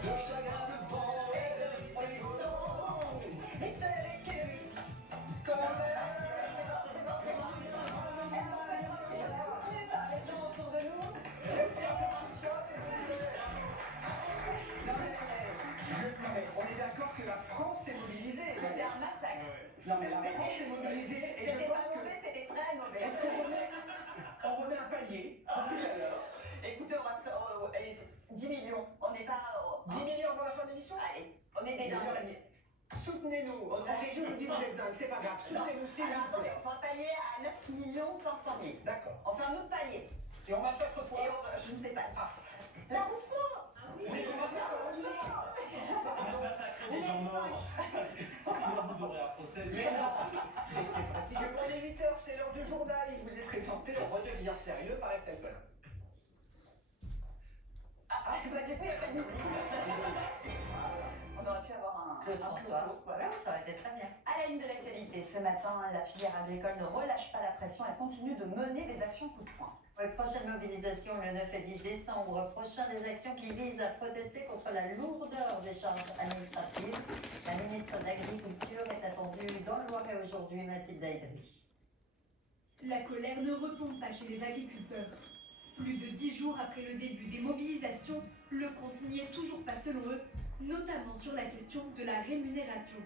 de chagrin de vent et de frisson. Et tel est qu'une colère. Est-ce qu'on peut être un petit peu soutenu par les gens autour de nous? C'est aussi un peu de soutien, s'il vous plaît. Non mais, on est d'accord que la France est mobilisée. C'était un massacre. Non mais la France est mobilisée et je C'était pense pas mauvais, c'était très mauvais. Est-ce qu'on remet un palier comme tout à l'heure? Écoutez, on va se... allez, 10 millions. On n'est pas... 10 millions avant la fin de l'émission? Allez, on est des dingues. Soutenez-nous. En région, on dit vous êtes dingue, c'est pas grave. Soutenez-nous s'il Alors vous plaît. attendez, on va palier à 9 500 000. D'accord. On fait un autre palier. Et on massacre quoi? Je ne sais pas. Ah. La Rousseau. Vous voulez qu'on massacre la Rousseau? On massacre des gens morts. Parce que sinon vous aurez un procès. C'est précis. Je prends les 8 heures, c'est l'heure du journal. Il vous est présenté. On redevient sérieux par SFR. Bah du coup, il n'y a pas de musique. On aurait pu avoir un Claude François. Voilà. Ça aurait été très bien. À la une de l'actualité, ce matin, la filière agricole ne relâche pas la pression. Elle continue de mener des actions coup de poing. Oui, prochaine mobilisation le 9 et 10 décembre prochain, des actions qui visent à protester contre la lourdeur des charges administratives. La ministre de l'Agriculture est attendue dans le Loiret aujourd'hui, Mathilde Aydri. La colère ne retombe pas chez les agriculteurs. Plus de 10 jours après le début des mobilisations, le compte n'y est toujours pas selon eux, notamment sur la question de la rémunération.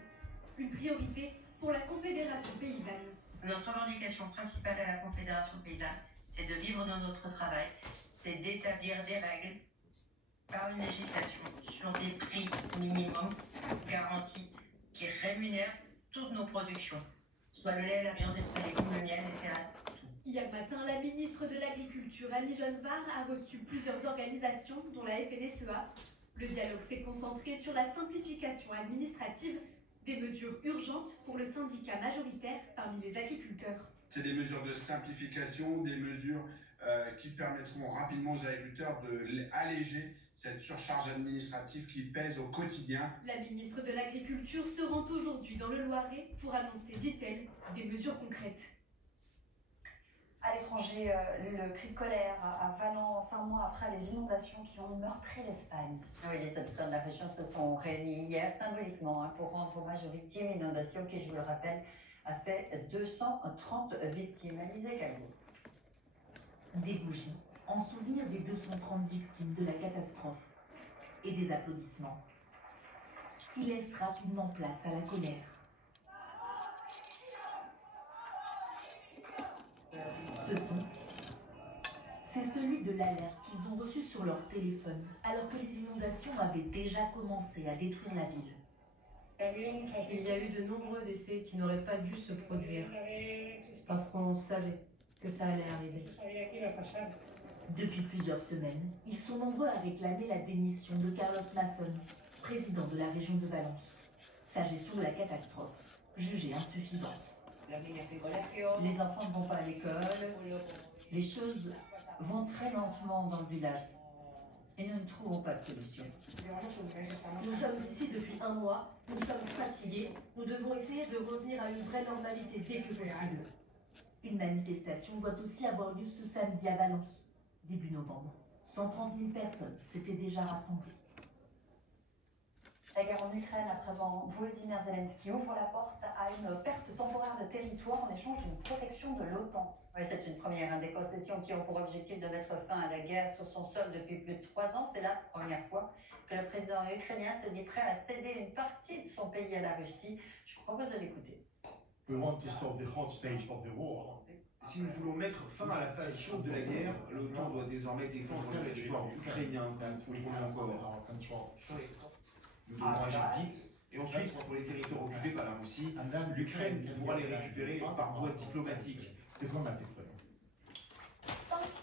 Une priorité pour la Confédération paysanne. Notre revendication principale à la Confédération paysanne, c'est de vivre dans notre travail, c'est d'établir des règles par une législation sur des prix minimums garantis qui rémunèrent toutes nos productions, soit le lait, la viande, les fruits, les légumes, le miel, les céréales. Hier matin, la ministre de l'Agriculture, Annie Genevard, a reçu plusieurs organisations, dont la FNSEA. Le dialogue s'est concentré sur la simplification administrative, des mesures urgentes pour le syndicat majoritaire parmi les agriculteurs. C'est des mesures de simplification, des mesures qui permettront rapidement aux agriculteurs d'alléger cette surcharge administrative qui pèse au quotidien. La ministre de l'Agriculture se rend aujourd'hui dans le Loiret pour annoncer, dit-elle, des mesures concrètes. À l'étranger, le cri de colère à Valence, un mois après les inondations qui ont meurtri l'Espagne. Oui, les habitants de la région se sont réunis hier symboliquement pour rendre hommage aux victimes. Inondation qui, je vous le rappelle, a fait 230 victimes. Alizé Calvo. Des bougies en souvenir des 230 victimes de la catastrophe et des applaudissements qui laissent rapidement place à la colère. Ce son, c'est celui de l'alerte qu'ils ont reçu sur leur téléphone alors que les inondations avaient déjà commencé à détruire la ville. Il y a eu de nombreux décès qui n'auraient pas dû se produire parce qu'on savait que ça allait arriver. Depuis plusieurs semaines, ils sont nombreux à réclamer la démission de Carlos Masson, président de la région de Valence. Sa gestion de la catastrophe, jugée insuffisante. Les enfants ne vont pas à l'école, les choses vont très lentement dans le village et nous ne trouvons pas de solution. Nous sommes ici depuis un mois, nous sommes fatigués, nous devons essayer de revenir à une vraie normalité dès que possible. Une manifestation doit aussi avoir lieu ce samedi à Valence, début novembre. 130 000 personnes s'étaient déjà rassemblées. La guerre en Ukraine, à présent, Volodymyr Zelensky ouvre la porte à une perte temporaire de territoire en échange d'une protection de l'OTAN. Oui, c'est une première des concessions qui ont pour objectif de mettre fin à la guerre sur son sol depuis plus de 3 ans. C'est la première fois que le président ukrainien se dit prêt à céder une partie de son pays à la Russie. Je vous propose de l'écouter. Si nous voulons mettre fin à la phase chaude de la guerre, l'OTAN doit désormais défendre le territoire ukrainien que nous contrôlons encore. Nous devons agir vite, et ensuite, pour les territoires occupés par la Russie, l'Ukraine pourra les récupérer par voie diplomatique. 5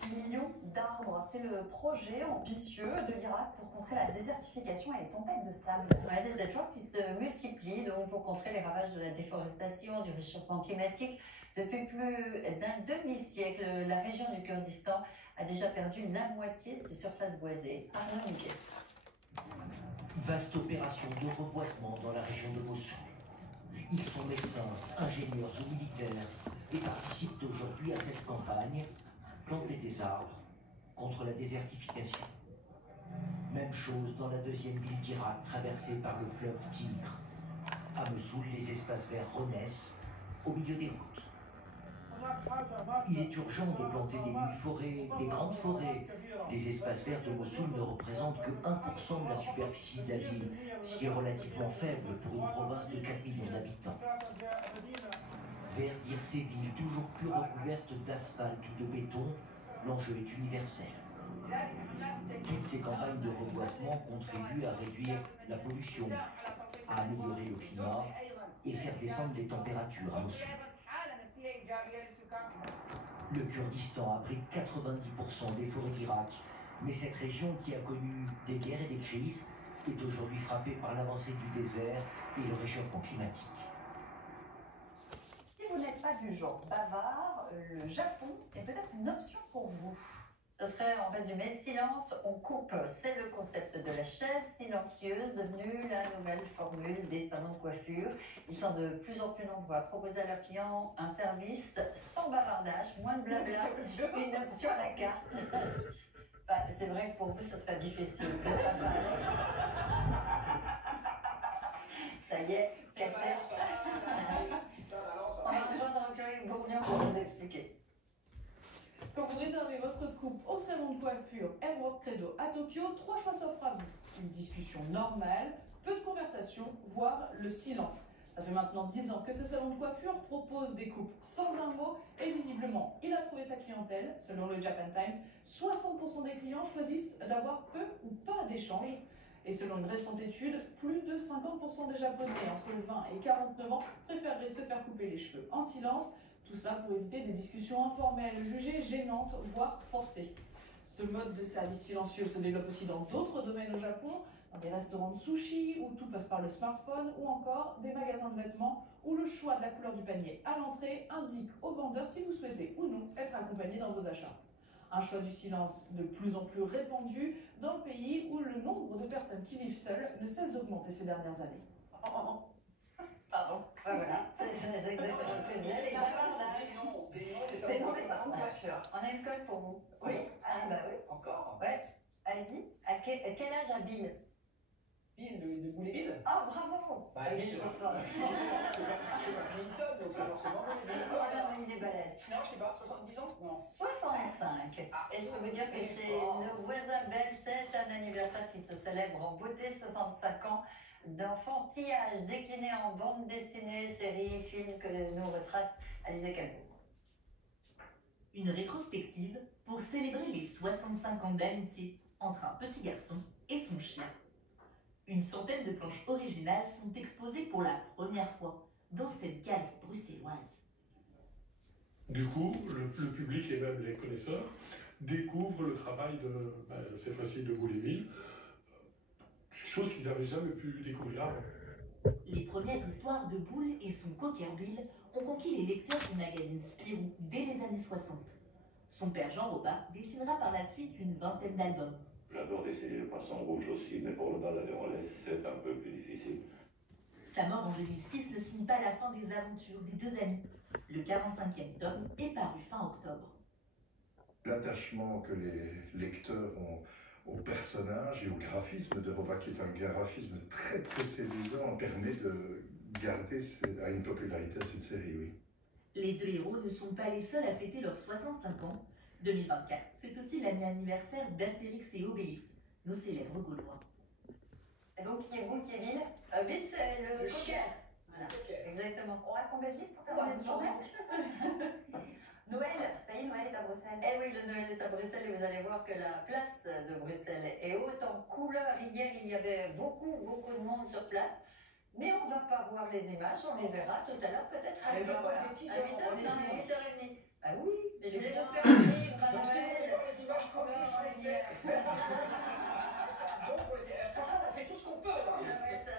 millions d'arbres, c'est le projet ambitieux de l'Irak pour contrer la désertification et les tempêtes de sable. Ouais, des efforts qui se multiplient donc pour contrer les ravages de la déforestation, du réchauffement climatique. Depuis plus d'un demi-siècle, la région du Kurdistan a déjà perdu la moitié de ses surfaces boisées. Arnaud Muguet. Vaste opération de reboisement dans la région de Mossoul. Ils sont médecins, ingénieurs ou militaires et participent aujourd'hui à cette campagne, planter des arbres contre la désertification. Même chose dans la deuxième ville d'Irak traversée par le fleuve Tigre. À Mossoul, les espaces verts renaissent au milieu des routes. Il est urgent de planter des mini-forêts, des grandes forêts. Les espaces verts de Mossoul ne représentent que 1% de la superficie de la ville, ce qui est relativement faible pour une province de 4 millions d'habitants. Verdir ces villes toujours plus recouvertes d'asphalte ou de béton, l'enjeu est universel. Toutes ces campagnes de reboisement contribuent à réduire la pollution, à améliorer le climat et faire descendre les températures à Mossoul. Le Kurdistan abrite 90% des forêts d'Irak, mais cette région qui a connu des guerres et des crises est aujourd'hui frappée par l'avancée du désert et le réchauffement climatique. Si vous n'êtes pas du genre bavard, le Japon est peut-être une option pour vous. Ce serait en résumé silence, on coupe. C'est le concept de la chaise silencieuse, devenue la nouvelle formule des salons de coiffure. Ils sont de plus en plus nombreux à proposer à leurs clients un service sans bavardage, moins de blabla, une option à la carte. Bah, c'est vrai que pour vous, ce serait difficile de pas parler. Ça y est, c'est fait. On va rejoindre Chloé Bourgnon pour nous expliquer. Quand vous réservez votre coupe au salon de coiffure Airwork Credo à Tokyo, 3 choix s'offrent à vous. Une discussion normale, peu de conversation, voire le silence. Ça fait maintenant 10 ans que ce salon de coiffure propose des coupes sans un mot et visiblement, il a trouvé sa clientèle. Selon le Japan Times, 60% des clients choisissent d'avoir peu ou pas d'échanges. Et selon une récente étude, plus de 50% des Japonais entre 20 et 49 ans préféreraient se faire couper les cheveux en silence. Tout cela pour éviter des discussions informelles, jugées gênantes, voire forcées. Ce mode de service silencieux se développe aussi dans d'autres domaines au Japon, dans des restaurants de sushi où tout passe par le smartphone, ou encore des magasins de vêtements où le choix de la couleur du panier à l'entrée indique au vendeur si vous souhaitez ou non être accompagné dans vos achats. Un choix du silence de plus en plus répandu dans le pays où le nombre de personnes qui vivent seules ne cesse d'augmenter ces dernières années. Pardon. Voilà, c'est exactement ce que je disais. Des noms des salons de coiffure. On a une colle pour vous. Oui. Ah bah oui. Encore? Ouais. Allez-y. À quel âge a Bill? Bill, de Bouléville? Ah, bravo! Bah, Bill, c'est pas Clinton, donc c'est forcément Bouléville. Ah non, il est balèze. Non, je sais pas, 70 ans? Non. 65. Et je peux vous dire que chez nos voisins belges, c'est un anniversaire qui se célèbre en beauté, 65 ans d'enfantillage décliné en bande dessinée, séries, films que nous retrace Alizé Calvo. Une rétrospective pour célébrer les 65 ans d'amitié entre un petit garçon et son chien. Une centaine de planches originales sont exposées pour la première fois dans cette galerie bruxelloise. Du coup, le public et même les connaisseurs découvrent le travail de, cette fois-ci de Bouléville, chose qu'ils n'avaient jamais pu découvrir avant. Les premières histoires de Boule et son cocker Bill ont conquis les lecteurs du magazine Spirou dès les années 60. Son père Jean Robin dessinera par la suite une vingtaine d'albums. J'adore dessiner le poisson rouge aussi, mais pour le balade en laisse, c'est un peu plus difficile. Sa mort en 2006 ne signe pas la fin des aventures des deux amis. Le 45e tome est paru fin octobre. L'attachement que les lecteurs ont au personnage et au graphisme de Robin, qui est un graphisme très très séduisant, permet de garder à une popularité à cette série, oui. Les deux héros ne sont pas les seuls à fêter leurs 65 ans. 2024, c'est aussi l'année anniversaire d'Astérix et Obélix, nos célèbres Gaulois. Et donc, qui est Boule, qui est Bill? Bill, c'est le cocker. Voilà, exactement. On reste en Belgique pour terminer cette journée. Noël, ça y est, Noël est à Bruxelles. Eh oui, le Noël est à Bruxelles et vous allez voir que la place de Bruxelles est haute en couleurs. Hier, il y avait beaucoup de monde sur place. Mais on ne va pas voir les images, on les verra tout à l'heure, peut-être à 8h30. Ah oui, mais je voulais vous faire vivre à Donc, si vous voulez Noël. voir les images 36-37, donc, franchement, on fait tout ce qu'on peut là.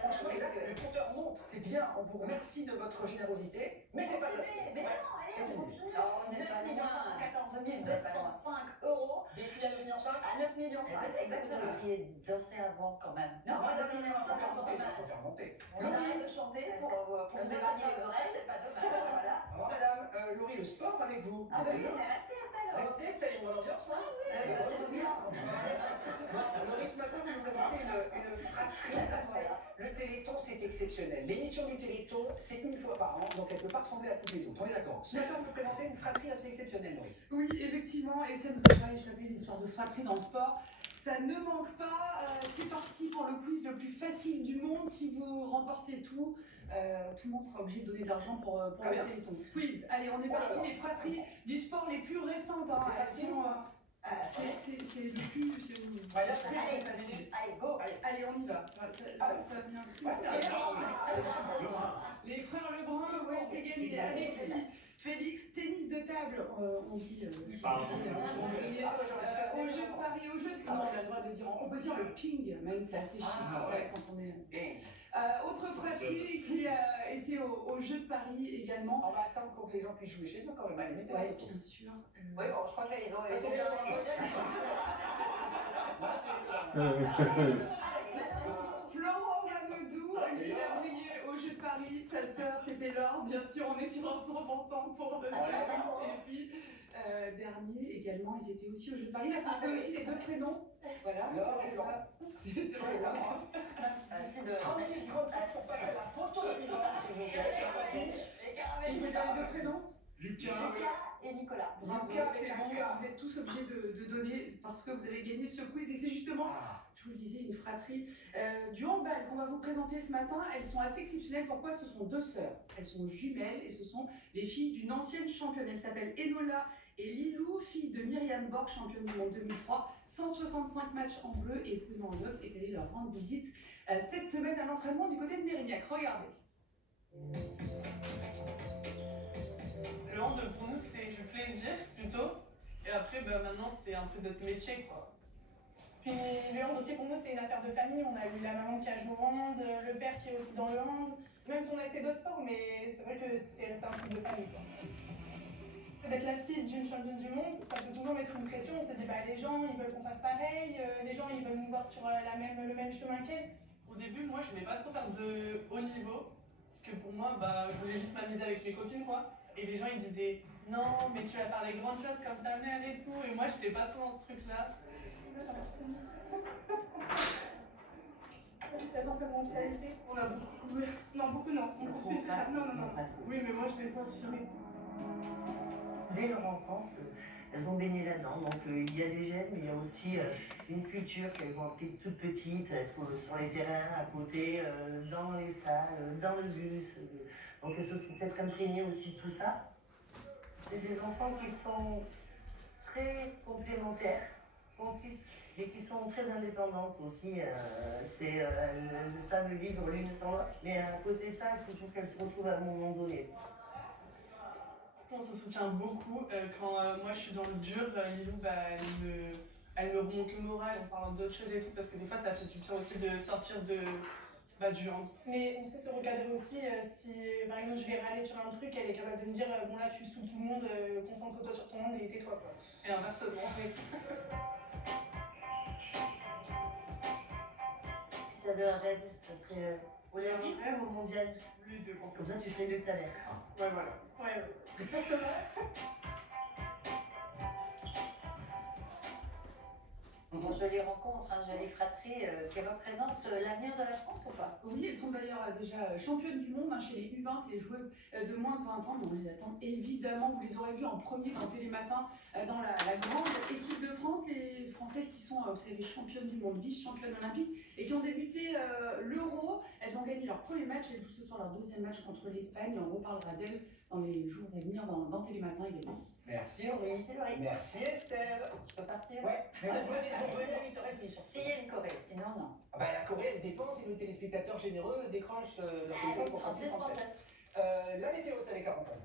Franchement, et là, le compteur monte, c'est bien. On vous remercie de votre générosité, mais c'est pas assez. Mais non, allez, on continue. On n'est pas loin. 14 205 €. Défi à 9,5 millions. À 9,5 millions, exactement. Vous devriez danser avant quand même. Non, Non, à 9,5 faut millions. faire monter. On arrête de chanter pour vous épargner les oreilles. C'est pas dommage. Voilà. Alors, madame, Laurie, le sport avec vous. Ah oui, restez, Restez, c'était une bonne ambiance, hein? oui, c'est bien. Laurie, ce matin, vous nous le Téléthon, c'est exceptionnel. L'émission du Téléthon, c'est une fois par an, donc elle ne peut pas ressembler à toutes les autres. On est d'accord. Ce matin, vous présentez une fratrie assez exceptionnelle, Maurice. Oui, effectivement, et ça ne nous a pas échappé l'histoire de fratrie dans le sport. Ça ne manque pas. C'est parti pour le quiz le plus facile du monde. Si vous remportez tout, tout le monde sera obligé de donner de l'argent pour le Téléthon. Quiz. Allez, on est parti. Les fratries du sport les plus récentes. Hein. C'est facile. C'est le plus. Allez, go. Allez, on y va. Ça va bien. Les frères Lebrun, ouais, c'est gagné. Alexis, Félix, tennis de table. On dit. Au jeu de Paris, au jeu de. Non, on a le droit de dire. On peut dire le ping, même c'est assez chic quand on est. Autre fratrie qui était au jeu de Paris également. On va attendre qu'on les gens puissent jouer chez eux quand même. Allez, mettez la photo. Bien sûr. Oui, bon, je crois que ils ont. Florent Manodou, lui, il a brillé au jeu de Paris. Sa sœur, c'était Laure. Bien sûr, on est sur un 100% pour le service. Et puis, dernier également, ils étaient aussi au jeu de Paris. Il a fait aussi les deux prénoms. Voilà. Laure et Laure. C'est vrai, Laure. 36-37 pour passer à la photo suivante, s'il vous plaît. Il faut dire les deux prénoms. Lucas et Nicolas. Bravo, Lucas c'est avec bon, un K. vous êtes tous obligés de donner parce que vous avez gagné ce quiz et c'est justement, je vous le disais, une fratrie du handball qu'on va vous présenter ce matin. Elles sont assez exceptionnelles. Pourquoi? Ce sont deux sœurs. Elles sont jumelles et ce sont les filles d'une ancienne championne. Elles s'appellent Enola et Lilou, fille de Myriam Borg, championne du monde 2003. 165 matchs en bleu et Bruno Andoc est allé leur rendre visite cette semaine à l'entraînement du côté de Mérignac. Regardez. Le hand pour nous c'est du plaisir plutôt, et après maintenant c'est un peu notre métier quoi. Puis le hand aussi pour nous c'est une affaire de famille, on a eu la maman qui a joué au hand, le père qui est aussi dans le hand, même si on a essayé d'autres sports, mais c'est vrai que c'est resté un truc de famille quoi. D'être la fille d'une championne du monde, ça peut toujours mettre une pression, on se dit les gens ils veulent qu'on fasse pareil, les gens ils veulent nous voir sur le même chemin qu'elle. Au début moi je voulais pas trop faire de haut niveau, parce que pour moi je voulais juste m'amuser avec mes copines quoi. Et les gens ils disaient non mais tu vas faire des grandes choses comme ta mère et tout, et moi j'étais pas trop dans ce truc là. On a beaucoup, non beaucoup non, c'est ça, non. Oui mais moi je les sens chérie. Dès leur enfance, elles ont baigné là-dedans, donc il y a des gènes mais il y a aussi une culture qu'elles ont appris toutes petites, être sur les terrains, à côté, dans les salles, dans le bus. Donc elles se sont peut-être imprégnées aussi de tout ça. C'est des enfants qui sont très complémentaires, et qui sont très indépendantes aussi. Elles savent vivre l'une sans l'autre, mais à côté de ça, il faut toujours qu'elles se retrouvent à un moment donné. On se soutient beaucoup. Quand moi je suis dans le dur, Lilou elle me remonte le moral en parlant d'autres choses et tout, parce que des fois ça fait du bien aussi de sortir du hand. Mais on sait se recadrer aussi, si par exemple je vais râler sur un truc, elle est capable de me dire bon là tu saoules tout le monde, concentre-toi sur ton monde et tais-toi quoi. Et inversement. Si t'avais un rêve, ça serait olympique ou mondial? Les deux. Comme ça tu ferais mieux que ta mère. Ouais voilà. Ouais. Une jolie rencontre, une jolie fratrie qui représente l'avenir de la France ou pas? Oui, elles sont d'ailleurs déjà championnes du monde chez les U20, c'est les joueuses de moins de 20 ans, mais on les attend évidemment, vous les aurez vues en premier dans Télématin, dans la grande équipe de France, les Françaises qui sont les championnes du monde, vice-championnes olympiques, et qui ont débuté l'Euro. Elles ont gagné leur premier match, elles jouent ce soir leur deuxième match contre l'Espagne, on reparlera d'elles dans les jours à venir dans Télématin également. Merci Henri. Merci Laurie. Merci Estelle. Tu peux partir? Ouais, mais vous revenez à 8h30 sur S'il y a une Corée, sinon non. La Corée, elle dépend si nos téléspectateurs généreux décrochent leur téléphone pour 3637. La météo, c'est les 40 ans.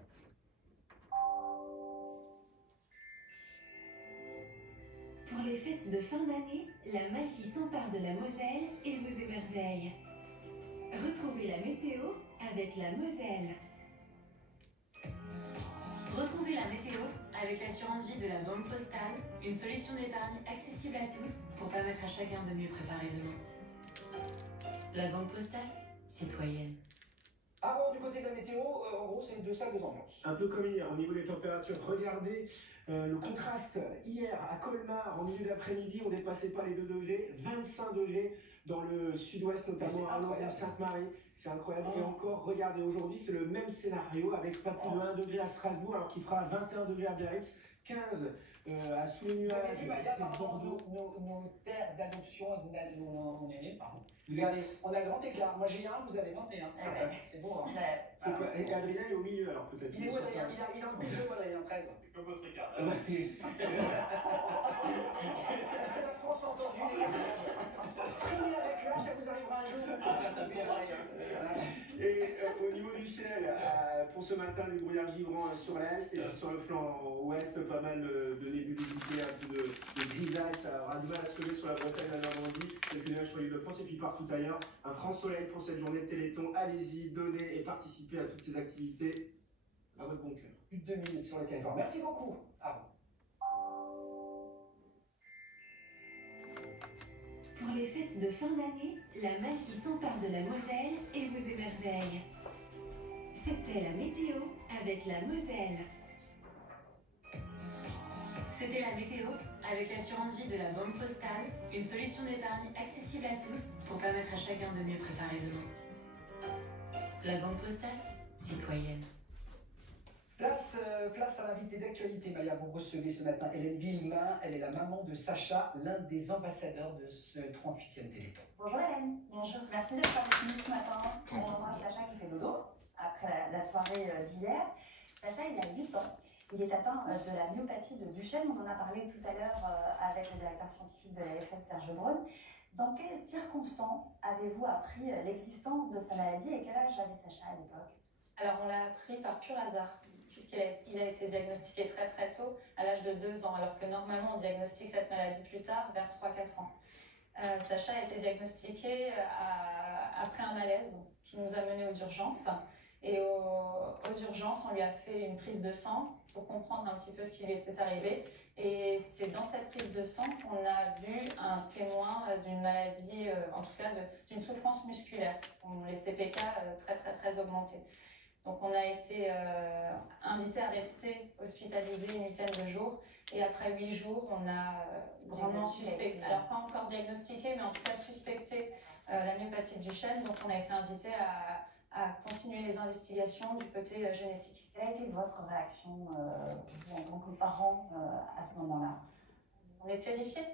Pour les fêtes de fin d'année, la magie s'empare de la Moselle et vous émerveille. Retrouvez la météo avec la Moselle. Retrouvez la météo avec l'assurance vie de la Banque Postale, une solution d'épargne accessible à tous pour permettre à chacun de mieux préparer demain. La Banque Postale, citoyenne. Avant, du côté de la météo, en gros, c'est deux salles, deux ambiances. Un peu comme hier, au niveau des températures, regardez le contraste. Hier, à Colmar, en milieu d'après-midi, on ne dépassait pas les 2 degrés, 25 degrés dans le sud-ouest, notamment à Londres, Sainte-Marie. C'est incroyable. Et encore, regardez, aujourd'hui, c'est le même scénario, avec pas plus de 1 degré à Strasbourg, alors qu'il fera 21 degrés à Biarritz, 15 à sous les Vous nuages. avez vu, Maya, par Bordeaux. nos terres d'adoption, on est né, pardon. Regardez, on a grand écart. Moi j'ai 1, vous avez 21. C'est beau, hein. Et Adrien est au milieu, alors peut-être. Il est où, Adrien? Il a le plus de Adrien, 13. Comme votre écart. Est-ce que la France a entendu les gars? Frimez avec l'âge, ça vous arrivera un jour. Et au niveau du ciel, pour ce matin, des brouillards givrants sur l'est et sur le flanc ouest, pas mal de nébulosité, un peu de grisaille, ça aura du mal à se lever sur la Bretagne, la Normandie, quelques nuages sur l'île de France et puis partout ailleurs. Un franc soleil pour cette journée de Téléthon. Allez-y, donnez et participez à toutes ces activités à votre bon cœur. Plus de 2000 sur le territoire. Merci beaucoup. Pour les fêtes de fin d'année, la magie s'empare de la Moselle et vous émerveille. C'était la météo avec la Moselle. C'était la météo avec l'assurance vie de la Banque Postale, une solution d'épargne accessible à tous pour permettre à chacun de mieux préparer demain. La Banque Postale, citoyenne. Place à l'invité d'actualité, Maya. Vous recevez ce matin Hélène Villemain. Elle est la maman de Sacha, l'un des ambassadeurs de ce 38e Téléthon. Bonjour Hélène. Bonjour. Merci d'être avec nous ce matin. On embrasse Sacha qui fait dodo après la soirée d'hier. Sacha, il a 8 ans. Il est atteint de la myopathie de Duchenne. On en a parlé tout à l'heure avec le directeur scientifique de l'AFM, Serge Braun. Dans quelles circonstances avez-vous appris l'existence de sa maladie et quel âge avait Sacha à l'époque? Alors, on l'a appris par pur hasard, puisqu'il a été diagnostiqué très très tôt, à l'âge de 2 ans, alors que normalement on diagnostique cette maladie plus tard, vers 3-4 ans. Sacha a été diagnostiqué après un malaise qui nous a menés aux urgences. Et aux urgences, on lui a fait une prise de sang pour comprendre un petit peu ce qui lui était arrivé. Et c'est dans cette prise de sang qu'on a vu un témoin d'une maladie, en tout cas d'une souffrance musculaire. Ce sont les CPK très augmentés. Donc on a été invité à rester hospitalisé une huitaine de jours. Et après 8 jours, on a grandement suspecté, alors pas encore diagnostiqué, mais en tout cas suspecté la myopathie de Duchenne. Donc on a été invité à continuer les investigations du côté génétique. Quelle a été votre réaction vous, en tant que parent à ce moment-là? On est terrifiés.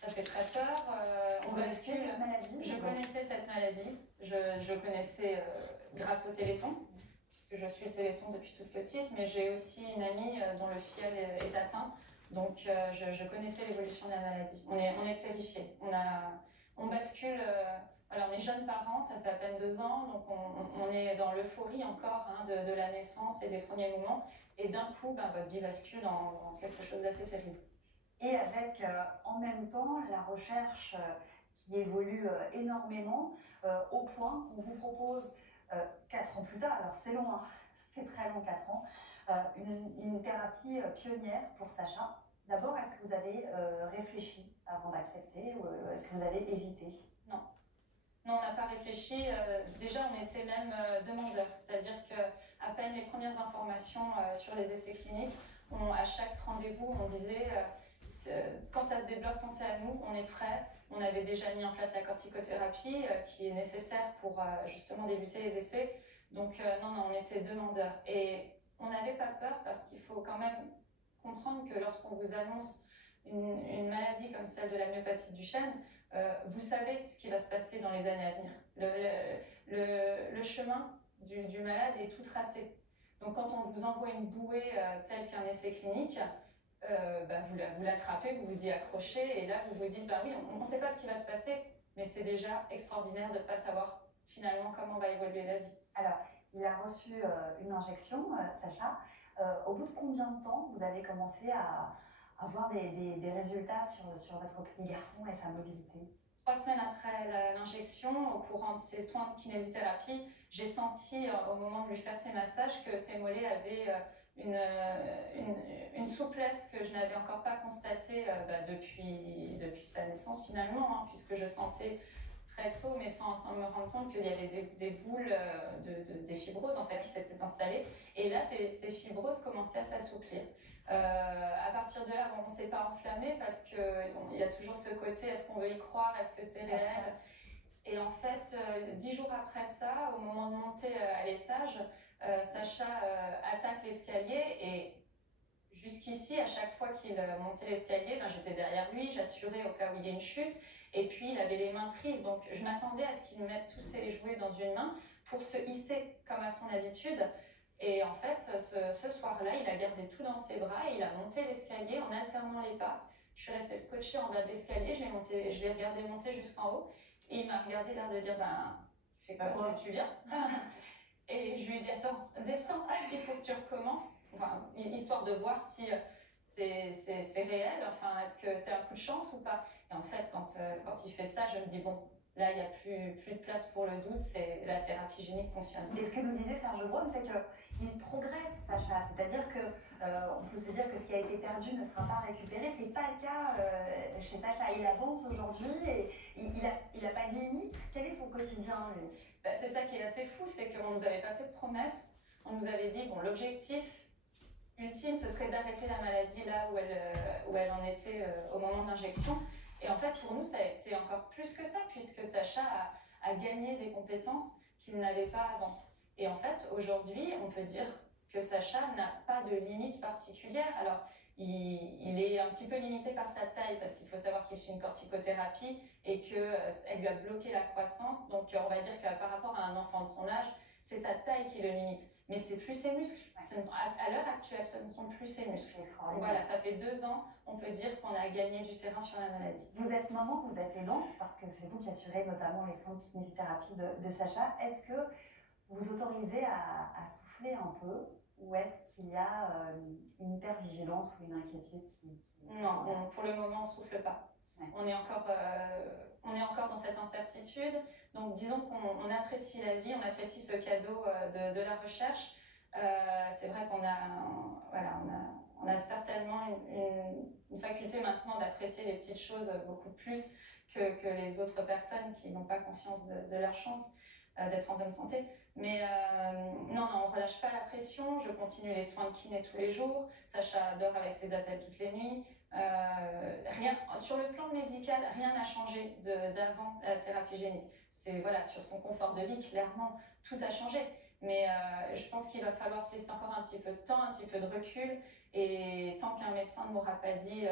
Ça fait très peur. Vous connaissiez cette maladie? Je connaissais cette maladie. Je connaissais grâce au Téléthon, puisque je suis le Téléthon depuis toute petite, mais j'ai aussi une amie dont le fiel est atteint. Donc je connaissais l'évolution de la maladie. On est terrifiés. On bascule... Alors, on est jeunes parents, ça fait à peine 2 ans, donc on est dans l'euphorie encore de la naissance et des premiers moments. Et d'un coup, votre vie bascule en quelque chose d'assez terrible. Et avec en même temps la recherche qui évolue énormément, au point qu'on vous propose 4 ans plus tard, alors c'est long, hein, c'est très long 4 ans, une thérapie pionnière pour Sacha. D'abord, est-ce que vous avez réfléchi avant d'accepter ou est-ce que vous avez hésité? Non. Non, on n'a pas réfléchi. Déjà, on était même demandeurs, c'est-à-dire qu'à peine les premières informations sur les essais cliniques, à chaque rendez-vous, on disait quand ça se débloque, pensez à nous, on est prêts. On avait déjà mis en place la corticothérapie qui est nécessaire pour justement débuter les essais. Donc non, on était demandeurs. Et on n'avait pas peur parce qu'il faut quand même comprendre que lorsqu'on vous annonce une maladie comme celle de la myopathie de Duchenne, vous savez ce qui va se passer dans les années à venir. Le chemin du malade est tout tracé. Donc quand on vous envoie une bouée telle qu'un essai clinique, vous l'attrapez, vous vous y accrochez et là vous vous dites oui, on ne sait pas ce qui va se passer, mais c'est déjà extraordinaire de ne pas savoir finalement comment va évoluer la vie. Alors, il a reçu une injection, Sacha. Au bout de combien de temps vous avez commencé à avoir des résultats sur votre petit garçon et sa mobilité? 3 semaines après l'injection, au courant de ses soins de kinésithérapie, j'ai senti au moment de lui faire ses massages que ses mollets avaient une souplesse que je n'avais encore pas constatée depuis sa naissance finalement, puisque je sentais très tôt, mais sans me rendre compte qu'il y avait des boules, des fibroses en fait qui s'étaient installées. Et là, ces fibroses commençaient à s'assouplir. À partir de là, bon, on ne s'est pas enflammé parce qu'il y a toujours ce côté, est-ce qu'on veut y croire, est-ce que c'est réel? Et en fait, 10 jours après ça, au moment de monter à l'étage, Sacha attaque l'escalier et jusqu'ici, à chaque fois qu'il montait l'escalier, ben, j'étais derrière lui, j'assurais au cas où il y ait une chute. Et puis, il avait les mains prises, donc je m'attendais à ce qu'il mette tous ses jouets dans une main pour se hisser comme à son habitude. Et en fait, ce soir-là, il a gardé tout dans ses bras et il a monté l'escalier en alternant les pas. Je suis restée scotchée en bas de l'escalier, je l'ai regardé monter jusqu'en haut. Et il m'a regardé l'air de dire, ben, fais quoi, tu viens? Et je lui ai dit, attends, descends, il faut que tu recommences. Enfin, histoire de voir si c'est réel, enfin, est-ce que c'est un coup de chance ou pas? Et en fait, quand il fait ça, je me dis, bon, là, il n'y a plus de place pour le doute, la thérapie génique fonctionne. Et ce que nous disait Serge Braun, c'est qu'il progresse, Sacha. C'est-à-dire qu'on peut se dire que ce qui a été perdu ne sera pas récupéré. Ce n'est pas le cas chez Sacha. Il avance aujourd'hui et il n'a pas de limite. Quel est son quotidien, lui? C'est ça qui est assez fou, c'est qu'on ne nous avait pas fait de promesses. On nous avait dit, bon, l'objectif ultime, ce serait d'arrêter la maladie là où elle en était au moment de l'injection. Et en fait, pour nous, ça a été encore plus que ça, puisque Sacha a gagné des compétences qu'il n'avait pas avant. Et en fait, aujourd'hui, on peut dire que Sacha n'a pas de limite particulière. Alors, il est un petit peu limité par sa taille, parce qu'il faut savoir qu'il suit une corticothérapie et qu'elle lui a bloqué la croissance. Donc, on va dire que par rapport à un enfant de son âge, c'est sa taille qui le limite. Mais c'est plus ses muscles. À l'heure actuelle, ce ne sont plus ses muscles. Voilà, ça fait 2 ans, on peut dire qu'on a gagné du terrain sur la maladie. Vous êtes maman, vous êtes aidante, parce que c'est vous qui assurez notamment les soins de kinésithérapie de Sacha. Est-ce que vous autorisez à souffler un peu, ou est-ce qu'il y a une hypervigilance ou une inquiétude qui... Non, pour le moment, on ne souffle pas. Ouais. On est encore dans cette incertitude. Donc, disons qu'on apprécie la vie, on apprécie ce cadeau de la recherche. C'est vrai qu'on a certainement une faculté maintenant d'apprécier les petites choses beaucoup plus que les autres personnes qui n'ont pas conscience de leur chance d'être en bonne santé. Mais non, on ne relâche pas la pression. Je continue les soins de kiné tous les jours. Sacha dort avec ses attelles toutes les nuits. Sur le plan médical, rien n'a changé d'avant la thérapie génique. C'est sur son confort de vie, clairement, tout a changé. Mais je pense qu'il va falloir se laisser encore un petit peu de temps, un petit peu de recul. Et tant qu'un médecin ne m'aura pas dit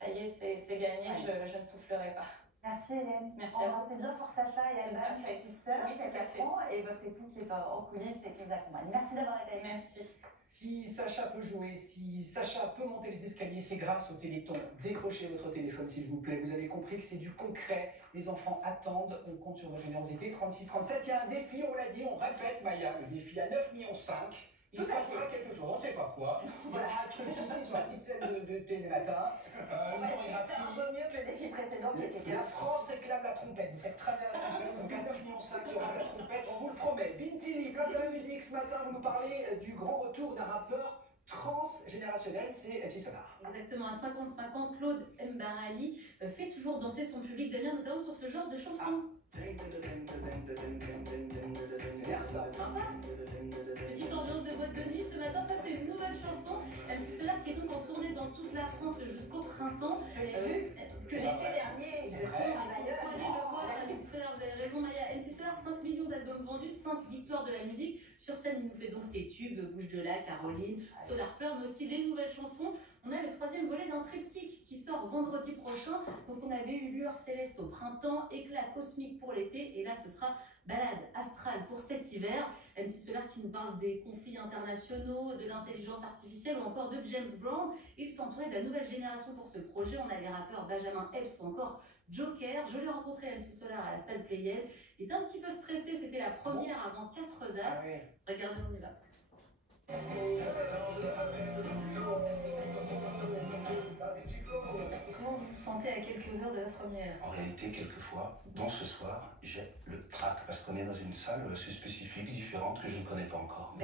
ça y est, c'est gagné, je ne soufflerai pas. Merci Hélène. Merci à vous. C'est bien pour Sacha et Alban, sa petite sœur qui a 4 ans, et votre époux qui est en coulisses et qui vous accompagne. Merci d'avoir été avec nous. Merci. Si Sacha peut jouer, si Sacha peut monter les escaliers, c'est grâce au Téléthon. Décrochez votre téléphone s'il vous plaît. Vous avez compris que c'est du concret. Les enfants attendent. On compte sur votre générosité. 36-37, il y a un défi, on l'a dit, on répète Maya. Le défi à 9,5 millions. Il se passera quelque chose, on ne sait pas quoi. Voilà, un truc ici sur la petite scène de télé matin. Une chorégraphie. C'est un peu mieux que le défi précédent qui était La France réclame la trompette. Vous faites très bien la trompette. Donc à 9,5 millions, il y aura la trompette, on vous le promet. Bintili, place à la musique. Ce matin, vous nous parlez du grand retour d'un rappeur transgénérationnel, c'est MC Solar. Exactement, à 55 ans, Claude Mbarali fait toujours danser son public d'Amiens, notamment sur ce genre de chansons. Petite ambiance de boîte de nuit ce matin, ça c'est une nouvelle chanson. MC Solar qui est donc en tournée dans toute la France jusqu'au printemps. Je l'ai vu que l'été dernier, exactement. Allez le voir, MC Solar, vous avez raison Maya. MC Solar, 5 millions d'albums vendus, 5 victoires de la musique. Sur scène, il nous fait donc ses tubes, Bouche de la, Caroline, Solar Pleure, mais aussi les nouvelles chansons. On a le 3e volet d'un triptyque qui sort vendredi prochain. Donc on avait eu Lueur Céleste au printemps, Éclat Cosmique pour l'été, et là ce sera Balade Astrale pour cet hiver. MC Solar qui nous parle des conflits internationaux, de l'intelligence artificielle ou encore de James Brown. Il s'entourait de la nouvelle génération pour ce projet. On a les rappeurs Benjamin Epps ou encore Joker. Je l'ai rencontré MC Solar à la salle Playel. Il était un petit peu stressé, c'était la première avant 4 dates. Regardez, on y va. Comment vous vous sentez à quelques heures de la première? En réalité, quelquefois, dont ce soir, j'ai le trac parce qu'on est dans une salle spécifique, différente, que je ne connais pas encore.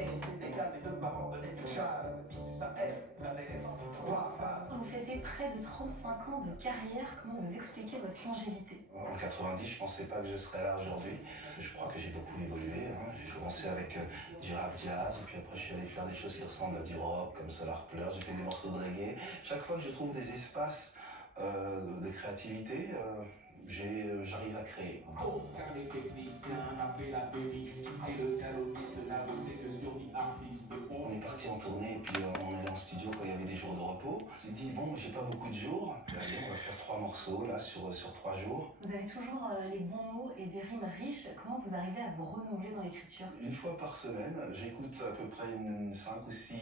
Vous fêtez près de 35 ans de carrière. Comment vous expliquez votre longévité? En 90, je pensais pas que je serais là aujourd'hui. Je crois que j'ai beaucoup évolué. J'ai commencé avec du rap jazz, et puis après je suis allé faire des choses qui ressemblent à du rock, comme Solar Pleurs. J'ai fait des morceaux de reggae. Chaque fois que je trouve des espaces de créativité, j'arrive à créer. Car les techniciens avaient la devise et le dialoguiste n'a bossé que sur vie artiste. On est parti en tournée et puis on est allé en studio quand il y avait des jours de repos. On s'est dit bon, j'ai pas beaucoup de jours. Allez, on va faire 3 morceaux là sur 3 jours. Vous avez toujours les bons mots et des rimes riches. Comment vous arrivez à vous renouveler dans l'écriture? Une fois par semaine, j'écoute à peu près 5 ou 6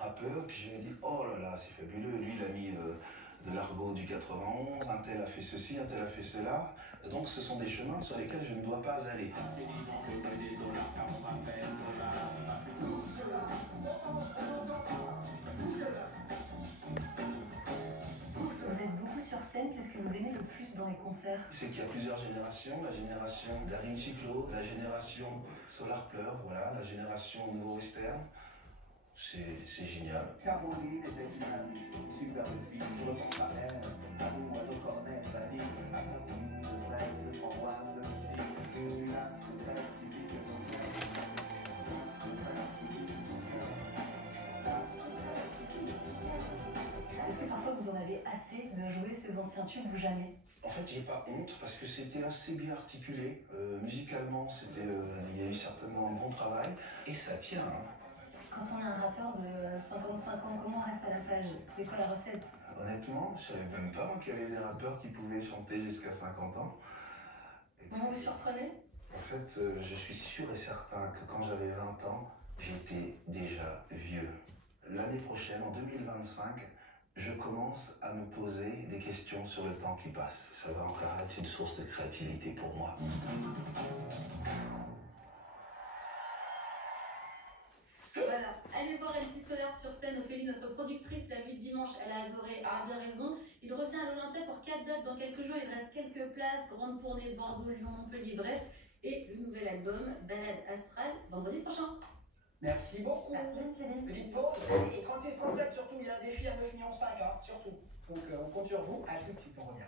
rappeurs, puis je me dis oh là là, c'est fabuleux. Lui, il a mis de l'argot du 91, un tel a fait ceci, un tel a fait cela. Donc ce sont des chemins sur lesquels je ne dois pas aller. Vous êtes beaucoup sur scène, qu'est-ce que vous aimez le plus dans les concerts? C'est qu'il y a plusieurs générations, la génération Darin Chiclo, la génération Solar Pleurs, voilà, la génération Nouveau Western. C'est génial. Caroline était une amie, superbe fille, je reprends ma mère, amour de cornet, vanille, à sa fille, de fraise, de framboise, de midi, je suis là, c'est très typique de mon cœur. Est-ce que parfois vous en avez assez de jouer ces anciens tubes ou jamais? En fait, j'ai pas honte parce que c'était assez bien articulé. Musicalement, il y a eu certainement un bon travail et ça tient. Quand on est un rappeur de 55 ans, comment on reste à la page? C'est quoi la recette? Honnêtement, je savais même pas qu'il y avait des rappeurs qui pouvaient chanter jusqu'à 50 ans. Vous vous surprenez? En fait, je suis sûr et certain que quand j'avais 20 ans, j'étais déjà vieux. L'année prochaine, en 2025, je commence à me poser des questions sur le temps qui passe. Ça va encore être une source de créativité pour moi. Voilà, allez voir MC Solar sur scène. Ophélie, notre productrice, l'a vu dimanche, elle a adoré, elle a bien raison. Il revient à l'Olympia pour 4 dates dans quelques jours, il reste quelques places, grande tournée Bordeaux, Lyon, Montpellier, Brest et le nouvel album Balade Astrale vendredi prochain. Merci beaucoup. Merci Céline. Petite pause. Et 36-37 surtout, il y a un défi à 9,5 millions, surtout. Donc on compte sur vous, à tout de suite, on revient.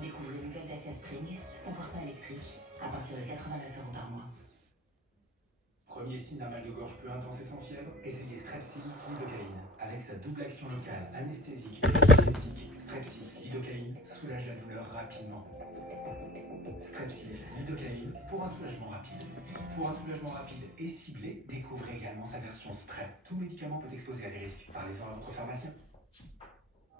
Découvrez le nouvel Dacia Spring, 100% électrique, à partir de 89 € par mois. Premier signe d'un mal de gorge peu intense et sans fièvre, essayez Strepsils lidocaïne. Avec sa double action locale, anesthésique et antiseptique, Strepsils lidocaïne soulage la douleur rapidement. Strepsils lidocaïne pour un soulagement rapide. Pour un soulagement rapide et ciblé, découvrez également sa version spray. Tout médicament peut exposer à des risques. Parlez-en à votre pharmacien.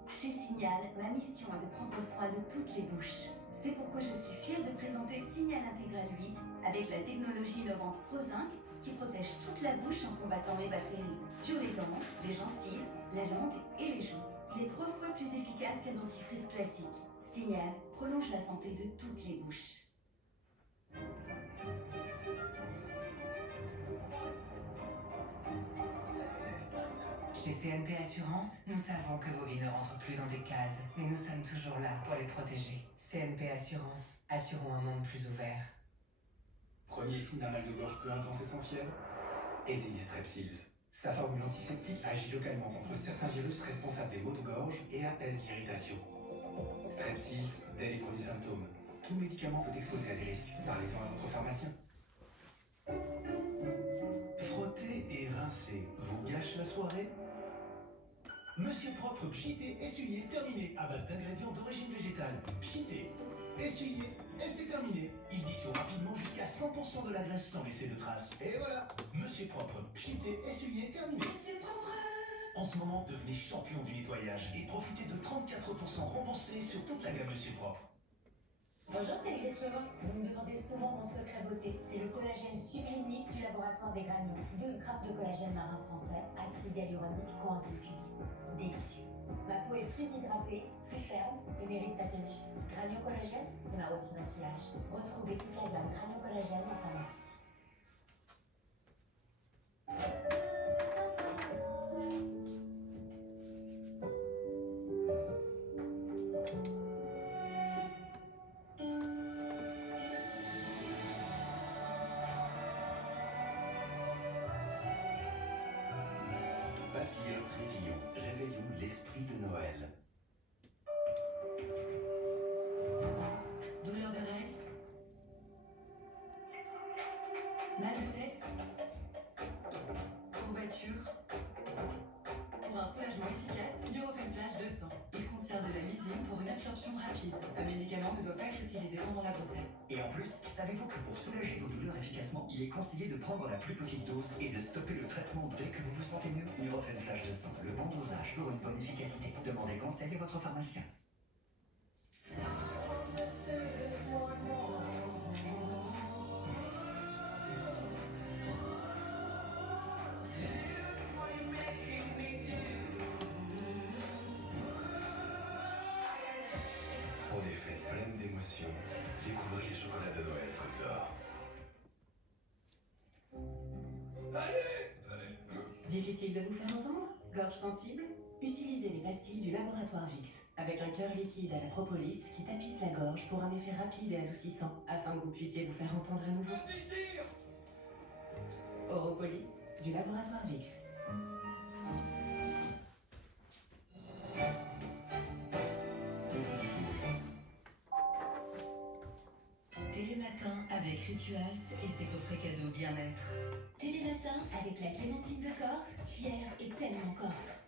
Chez Signal, ma mission est de prendre soin de toutes les bouches. C'est pourquoi je suis fière de présenter Signal Intégral 8 avec la technologie innovante ProZinc qui protège toute la bouche en combattant les bactéries sur les dents, les gencives, la langue et les joues. Il est 3 fois plus efficace qu'un dentifrice classique. Signal prolonge la santé de toutes les bouches. Chez CNP Assurance, nous savons que vos vies ne rentrent plus dans des cases, mais nous sommes toujours là pour les protéger. CNP Assurance, assurons un monde plus ouvert. Premier signe d'un mal de gorge peu intense et sans fièvre, essayez Strepsils. Sa formule antiseptique agit localement contre certains virus responsables des maux de gorge et apaise l'irritation. Strepsils dès les premiers symptômes. Tout médicament peut exposer à des risques. Parlez-en à votre pharmacien. Frotter et rincer vous gâche la soirée? Monsieur Propre Pchité essuyé terminé à base d'ingrédients d'origine végétale. Pchité, essuyé et c'est terminé. Il dissout rapidement jusqu'à 100% de la graisse sans laisser de traces. Et voilà, Monsieur Propre Pchité essuyé terminé. Monsieur Propre! En ce moment, devenez champion du nettoyage et profitez de 34% remboursés sur toute la gamme Monsieur Propre. Bonjour, c'est Juliette Chevin. Vous me demandez souvent mon secret beauté. C'est le collagène sublimif du laboratoire des Granions. 12 grammes de collagène marin français, acide hyaluronique, coenzyme Q10. plus hydraté, plus ferme et mérite sa tenue. Granio Collagène, c'est ma routine anti-âge. Retrouvez toute la gamme Granio Collagène en pharmacie. Papillon Trévillon, réveillons l'esprit de Noël. Douleur de règles? Mal de tête? Courbature? Pour un soulagement efficace, Nurofen Flash 200. Il contient de la lysine pour une absorption rapide. Ce médicament ne doit pas être utilisé pendant la grossesse. Et en plus, savez-vous que pour soulager vos douleurs efficacement, il est conseillé de prendre la plus petite dose et de stopper le traitement dès que vous vous sentez mieux? Nurofen Flash 200, le bon dosage pour une bonne efficacité. Demandez conseil à votre pharmacien. Pour des fêtes pleines d'émotions, découvrez les chocolats de Noël Côte d'Or. Difficile de vous faire entendre? Gorge sensible? Utilisez les pastilles du laboratoire VIX, avec un cœur liquide à la propolis qui tapisse la gorge pour un effet rapide et adoucissant, afin que vous puissiez vous faire entendre à nouveau. Oropolis, du laboratoire VIX. Télématin avec Rituals et ses coffrets cadeaux bien-être. Télématin avec la clémentine de Corse, fière et tellement corse.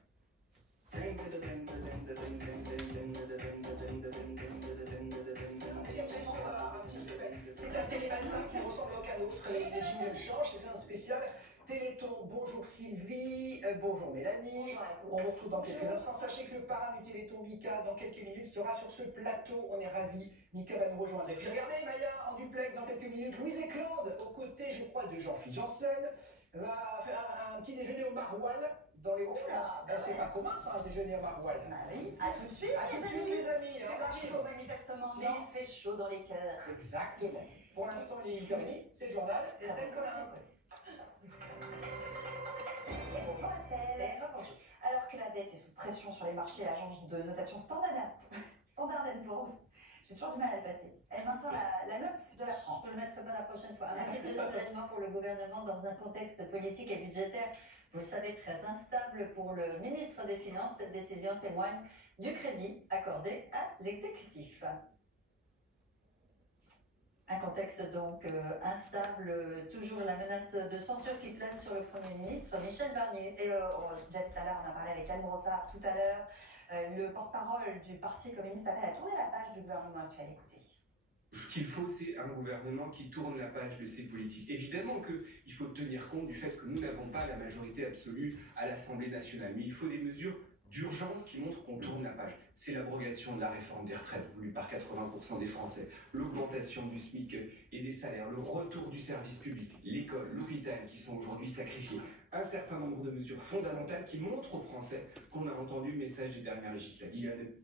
C'est un télématin qui ressemble à aucun autre. Les jingles changent, c'est un spécial Téléthon. Bonjour Sylvie, bonjour Mélanie. On vous retrouve dans quelques instants. Sachez que le parrain du Téléthon, Mika, dans quelques minutes sera sur ce plateau. On est ravis. Mika va nous rejoindre. Et puis regardez, Maya, en duplex dans quelques minutes. Louise et Claude, aux côtés, je crois, de Jean-Philippe Janssen, va faire un petit déjeuner au Maroilles dans les Hauts-de-France. C'est pas commun ça, un déjeuner au Maroilles. Bah oui, à tout de suite, à tout de suite les amis. Il fait pas chaud manifestement, mais il fait chaud dans les cœurs. Exactement. Pour l'instant, il est 8h30, c'est le journal. Estelle Collin. Et bonjour Estelle. Alors que la dette est sous pression sur les marchés, l'agence de notation Standard & Poor's, j'ai toujours du mal à le passer. Elle maintient la note de la France. Je ne le mettrai pas la prochaine fois. Un petit peu de soulagement pour le gouvernement dans un contexte politique et budgétaire, vous le savez, très instable pour le ministre des Finances. Cette décision témoigne du crédit accordé à l'exécutif. Un contexte donc instable, toujours la menace de censure qui plane sur le Premier ministre Michel Barnier. Et déjà tout à l'heure, on a parlé avec Anne Brossard tout à l'heure, le porte-parole du Parti communiste appelle à tourner la page du gouvernement actuel. Écoutez. Ce qu'il faut, c'est un gouvernement qui tourne la page de ses politiques. Évidemment qu'il faut tenir compte du fait que nous n'avons pas la majorité absolue à l'Assemblée nationale, mais il faut des mesures d'urgence qui montrent qu'on tourne la page. C'est l'abrogation de la réforme des retraites voulue par 80% des Français, l'augmentation du SMIC et des salaires, le retour du service public, l'école, l'hôpital qui sont aujourd'hui sacrifiés. Un certain nombre de mesures fondamentales qui montrent aux Français qu'on a entendu le message des dernières législatives.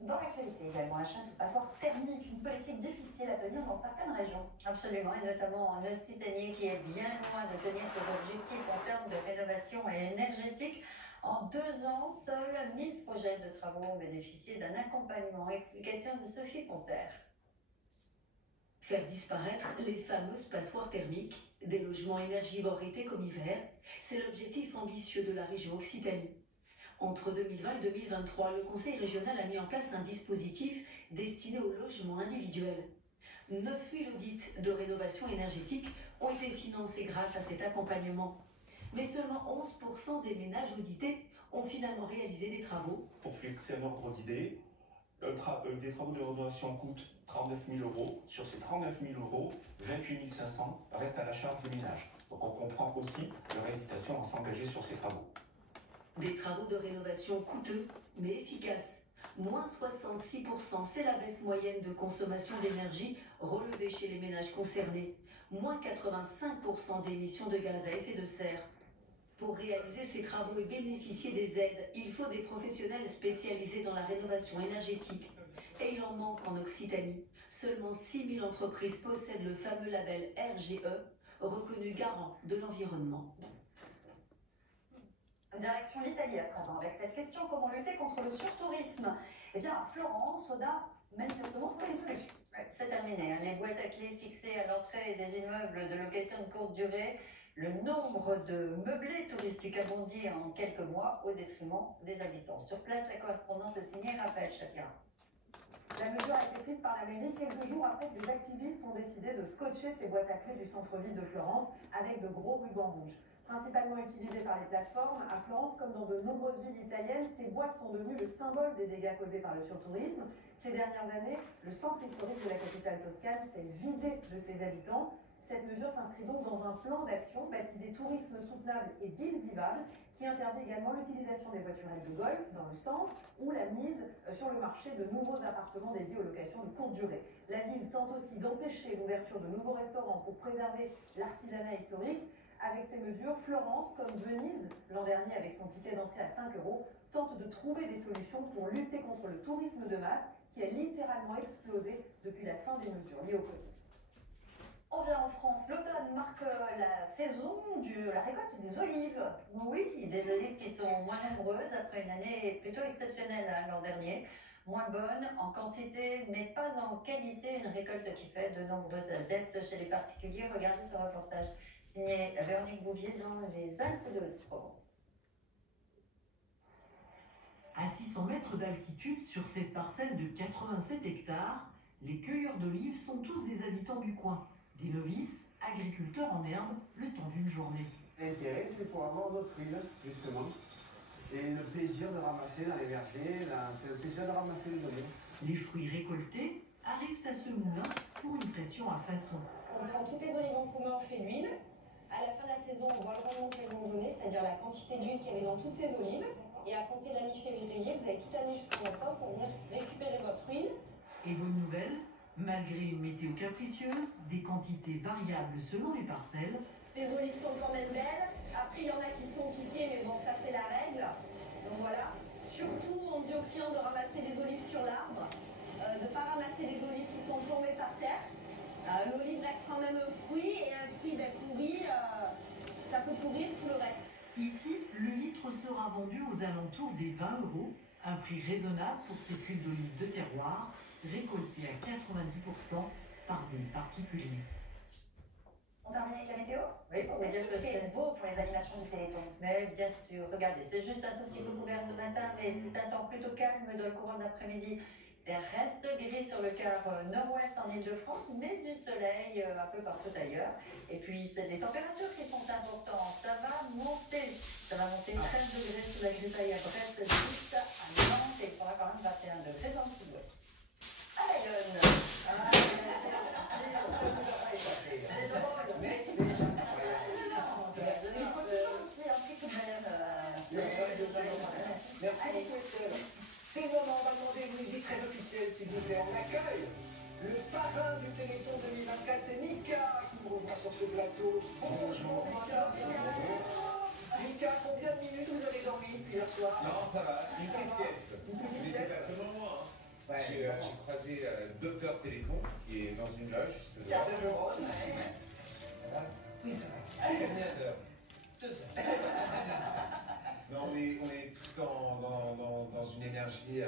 Dans l'actualité également, la chasse aux passoires thermiques, une politique difficile à tenir dans certaines régions. Absolument, et notamment en Occitanie qui est bien loin de tenir ses objectifs en termes de rénovation énergétique. En 2 ans, seuls 1000 projets de travaux ont bénéficié d'un accompagnement. Explication de Sophie Ponter. Faire disparaître les fameuses passoires thermiques, des logements énergivores été comme hiver, c'est l'objectif ambitieux de la région Occitanie. Entre 2020 et 2023, le Conseil régional a mis en place un dispositif destiné au logement individuel. 9000 audits de rénovation énergétique ont été financés grâce à cet accompagnement. Mais seulement 11% des ménages audités ont finalement réalisé des travaux. Pour fixer un ordre d'idée, des travaux de rénovation coûtent 39 000 €. Sur ces 39 000 €, 28 500 restent à la charge du ménage. Donc on comprend aussi leur hésitation à s'engager sur ces travaux. Des travaux de rénovation coûteux, mais efficaces. Moins 66%, c'est la baisse moyenne de consommation d'énergie relevée chez les ménages concernés. Moins 85% d'émissions de gaz à effet de serre. Pour réaliser ces travaux et bénéficier des aides, il faut des professionnels spécialisés dans la rénovation énergétique. Et il en manque en Occitanie. Seulement 6 000 entreprises possèdent le fameux label RGE, reconnu garant de l'environnement. Direction l'Italie à présent, avec cette question: comment lutter contre le surtourisme? Eh bien, Florence, on a manifestement trouvé une solution. Ouais, c'est terminé. Les boîtes à clés fixées à l'entrée des immeubles de location de courte durée, le nombre de meublés touristiques a bondi en quelques mois au détriment des habitants. Sur place, la correspondance est signée Raphaël Chapira. La mesure a été prise par la mairie quelques jours après que des activistes ont décidé de scotcher ces boîtes à clés du centre-ville de Florence avec de gros rubans rouges. Principalement utilisées par les plateformes, à Florence comme dans de nombreuses villes italiennes, ces boîtes sont devenues le symbole des dégâts causés par le surtourisme. Ces dernières années, le centre historique de la capitale toscane s'est vidé de ses habitants. Cette mesure s'inscrit donc dans un plan d'action baptisé Tourisme soutenable et ville vivable, qui interdit également l'utilisation des voiturettes de golf dans le centre ou la mise sur le marché de nouveaux appartements dédiés aux locations de courte durée. La ville tente aussi d'empêcher l'ouverture de nouveaux restaurants pour préserver l'artisanat historique. Avec ces mesures, Florence, comme Venise l'an dernier avec son ticket d'entrée à 5 €, tente de trouver des solutions pour lutter contre le tourisme de masse qui a littéralement explosé depuis la fin des mesures liées au Covid. On vient en France, l'automne marque la saison de la récolte des olives. Oui, des olives qui sont moins nombreuses après une année plutôt exceptionnelle l'an dernier. Moins bonne en quantité, mais pas en qualité. Une récolte qui fait de nombreuses adeptes chez les particuliers. Regardez ce reportage signé Véronique Bouvier dans les Alpes de Haute-Provence. À 600 mètres d'altitude, sur cette parcelle de 87 hectares, les cueilleurs d'olives sont tous des habitants du coin. Des novices, agriculteurs en herbe, le temps d'une journée. L'intérêt, c'est pour avoir notre huile, justement. Et le plaisir de ramasser dans les vergers, c'est le plaisir de ramasser les olives. Les fruits récoltés arrivent à ce moulin pour une pression à façon. On prend toutes les olives en commun, on fait l'huile. À la fin de la saison, on voit le rendement qu'elles ont donné, c'est-à-dire la quantité d'huile qu'il y avait dans toutes ces olives. Et à compter de la mi-février, vous avez toute l'année jusqu'en octobre pour venir récupérer votre huile. Et bonne nouvelle, malgré une météo capricieuse, des quantités variables selon les parcelles, Les olives sont quand même belles. Après, il y en a qui sont piquées, mais bon, ça c'est la règle. Donc voilà. Surtout, on dit aux clients de ramasser les olives sur l'arbre, de ne pas ramasser les olives qui sont tombées par terre. L'olive reste quand même un fruit, et un fruit pourri, ça peut pourrir tout le reste. ici, le litre sera vendu aux alentours des 20 €, un prix raisonnable pour cette huile d'olive de terroir, récoltée à 90% par des particuliers. On termine avec la météo? Oui, pour vous dire que c'est beau pour les animations du Téléthon. Mais bien sûr, regardez, c'est juste un tout petit peu couvert ce matin, mais c'est un temps plutôt calme dans le courant de l'après-midi. Ça reste gris sur le quart nord-ouest en Ile-de-France, mais du soleil un peu partout ailleurs. Et puis, c'est les températures qui sont importantes. Ça va monter 13 degrés sous la grisaille à Brest, 10 à Nantes, et il faudra quand même 21 degrés dans le sud-ouest. À Bayonne. Merci beaucoup Estelle. C'est le moment, on va demander une musique très officielle s'il vous plaît. On accueille le parrain du Téléthon 2024, c'est Mika qui nous rejoint sur ce plateau. Bonjour Mika, bienvenue. Mika, combien de minutes vous avez dormi hier soir? Non, ça va, une petite sieste. Une Mais c'est pas seulement moi. Hein. J'ai croisé Docteur Téléthon qui est dans une loge. Tiens, c'est Jérôme. Ça va? Oui, ça va. Combien d'heures? 2 heures. Non, on est tous dans une énergie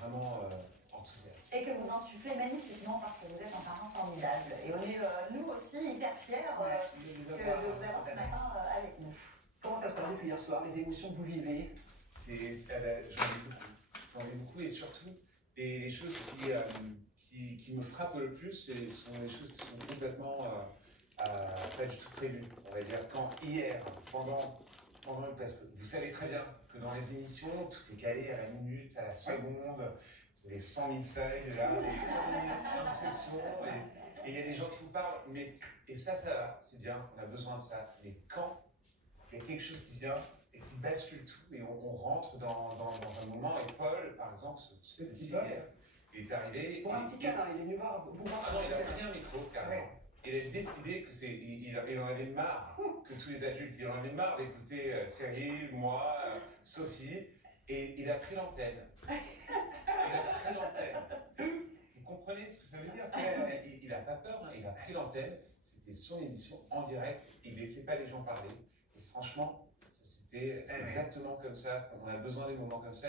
vraiment enthousiaste. Et que vous insufflez magnifiquement parce que vous êtes un parrain formidable. Et on est, nous aussi, hyper fiers de vous avoir ce matin avec nous. Comment ça se passe depuis hier soir, les émotions que vous vivez? J'en ai beaucoup et surtout, les choses qui me frappent le plus, sont les choses qui sont complètement pas du tout prévues. On va dire quand hier, parce que vous savez très bien que dans les émissions, tout est calé à la minute, à la seconde, vous avez 100 000 feuilles, là, 100 000 instructions, et il y a des gens qui vous parlent, et ça va, c'est bien, on a besoin de ça. Mais quand il y a quelque chose qui vient et qui bascule tout, et on rentre dans un moment, et Paul, par exemple, ce petit hier, il est arrivé. Pour un petit câlin, il est venu vous voir. Ah non, il a pris un micro, carrément. il a décidé que il en avait marre, que tous les adultes, il en avait marre d'écouter Cyril, moi, Sophie, et il a pris l'antenne. Il a pris l'antenne. Vous comprenez ce que ça veut dire? Il n'a pas peur, hein. Il a pris l'antenne, c'était son émission en direct, il ne laissait pas les gens parler. Et franchement, c'est exactement comme ça, on a besoin des moments comme ça.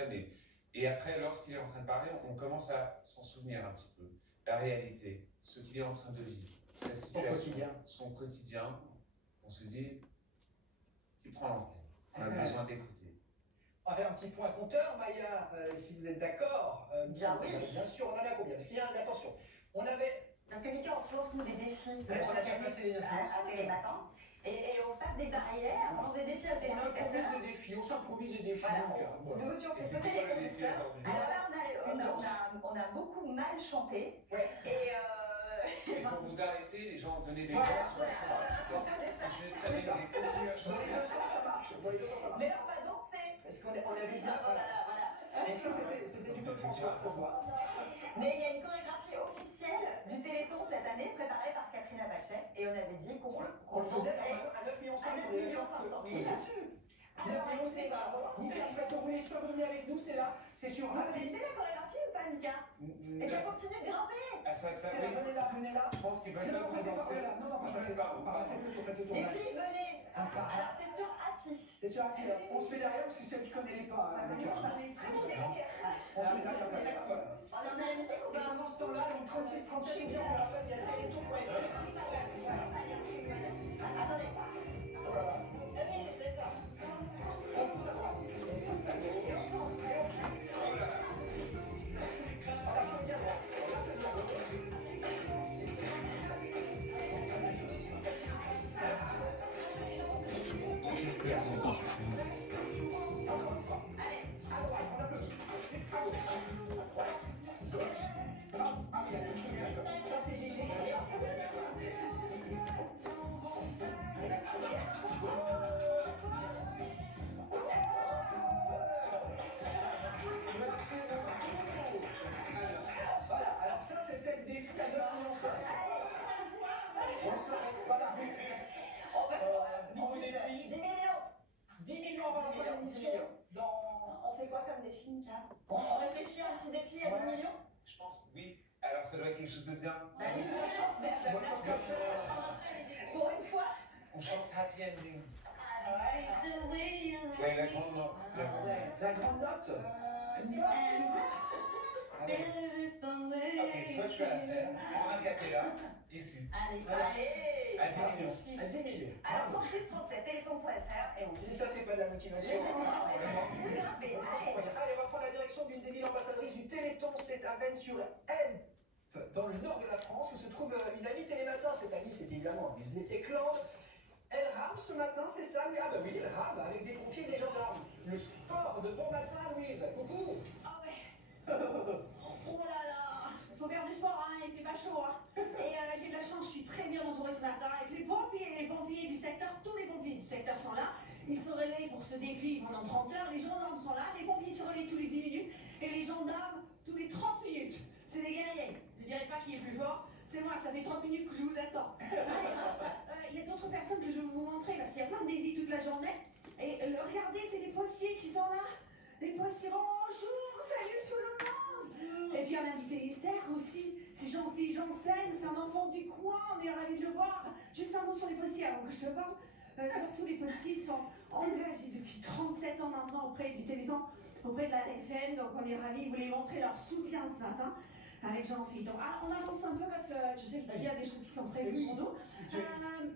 Et après, lorsqu'il est en train de parler, on commence à s'en souvenir un petit peu. La réalité, ce qu'il est en train de vivre, sa situation, son quotidien, on se dit, il prend l'antenne, on a besoin d'écouter. On va faire un petit point compteur, Maya, si vous êtes d'accord. Bien oui. Bien sûr, on en a combien? Parce qu'il y a, attention, on avait... Parce que Mika, on se lance nous des défis à Télématin. Et on passe des barrières, on lance des défis à téléspectateurs. On s'improvise des défis. Voilà, nous aussi, on fait sauter les conducteurs. Alors là, on a beaucoup mal chanté. Ouais. Et pour vous arrêter, les gens ont donné des points sur la chanson. Si je vais continuer à chanter. Dans les deux sens, ça marche. Mais là, on va danser. Parce qu'on avait bien. Voilà. Et ça, c'était du peu de François, ça se voit. Mais il y a une chorégraphie officielle du Téléthon cette année, préparée par Katrina Bachette, et on avait dit qu'on le faisait à 9,5 millions. 9,5 millions. 9 millions, c'est ça. Mika, en fait, vous voulez pas venir avec nous, c'est là. C'est sur Vous connaissez la chorégraphie ou pas, Mika? Et ça continue de grimper. Venez là. Je pense qu'ils veulent pas présenter. Non, pas faites le tour. Les filles, venez. Alors, c'est sur Happy. C'est sur Happy. On se fait derrière ou c'est celle qui connaît les pas? On se fait derrière. On se fait derrière. On en a la musique ou pas? Pendant ce temps-là, donc 36, 37, on dit on rappelle, il y a Téléthon. Attendez. D'accord. On pousse à droite. On pousse à gauche. On fait quoi comme défi, Mika? On réfléchit à un petit défi à 10 millions? Je pense, oui. Alors, ça doit être quelque chose de bien. Bah oui, pour une fois. On chante Happy Ending. Ouais, la grande note. La grande note. Ok, toi tu vas la faire. En a cappella, ici. Allez. À 10 millions. À 10 millions. Alors 36 37, téléthon.fr et on Si ça c'est pas de la motivation. Allez, on va prendre la direction d'une des villes ambassadrices du Téléthon, c'est à Vennes-sur-Helpe, dans le nord de la France, où se trouve une amie Télématin. Cette amie, c'est évidemment Disney Ekland. Elle rame ce matin, c'est ça? Mais ah bah oui, elle rame avec des pompiers et des gendarmes. Le sport de bon matin, Louise. Coucou. Ah ouais. Oh là là. Il faut faire du sport, hein, il fait pas chaud. Hein. Et j'ai de la chance, je suis très bien entourée ce matin. Et puis les pompiers du secteur, tous les pompiers du secteur sont là. Ils se relaient pour ce défi pendant 30 heures. Les gendarmes sont là, les pompiers se relaient tous les 10 minutes. Et les gendarmes tous les 30 minutes. C'est des guerriers. Je ne dirais pas qui est plus fort. C'est moi, ça fait 30 minutes que je vous attends. Il y a d'autres personnes que je vais vous montrer parce qu'il y a plein de défis toute la journée. Et regardez, c'est les postiers qui sont là. Les postiers, bonjour, salut tout le monde. Et puis un invité mystère aussi. C'est Jean-Philippe Janssen, c'est un enfant du coin, on est ravis de le voir. Juste un mot sur les postiers avant que je te parle. Surtout les postiers sont engagés depuis 37 ans maintenant auprès du Téléthon, auprès de la FN. Donc on est ravis, ils voulaient montrer leur soutien ce matin. Avec Jean-Philippe. Donc, on avance un peu parce que je sais qu'il y a des choses qui sont prévues pour nous.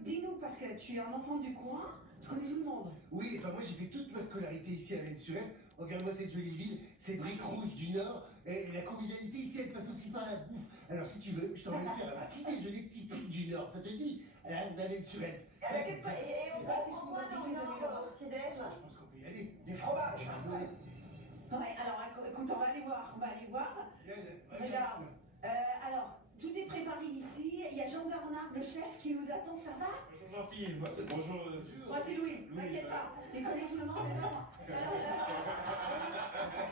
Dis-nous, parce que tu es un enfant du coin, tu connais tout le monde. Oui, enfin moi j'ai fait toute ma scolarité ici à Vennes-sur-Helpe. Regarde-moi cette jolie ville, ces briques rouges du Nord. Et la convivialité ici, elle passe aussi par la bouffe. Alors si tu veux, je t'emmène faire un petit déjeuner typique du Nord. Ça te dit? À Vennes-sur-Helpe. Et on prend quoi dans le Nord au petit-déj? Je pense qu'on peut y aller. Du fromage. Ouais, alors écoute, on va aller voir. Regarde. Alors, tout est préparé ici. Il y a Jean-Bernard, le chef, qui nous attend. Ça va? Bonjour Jean-Philippe. Bonjour. Moi, c'est Louise. T'inquiète pas. Il connaît tout le monde, mais non.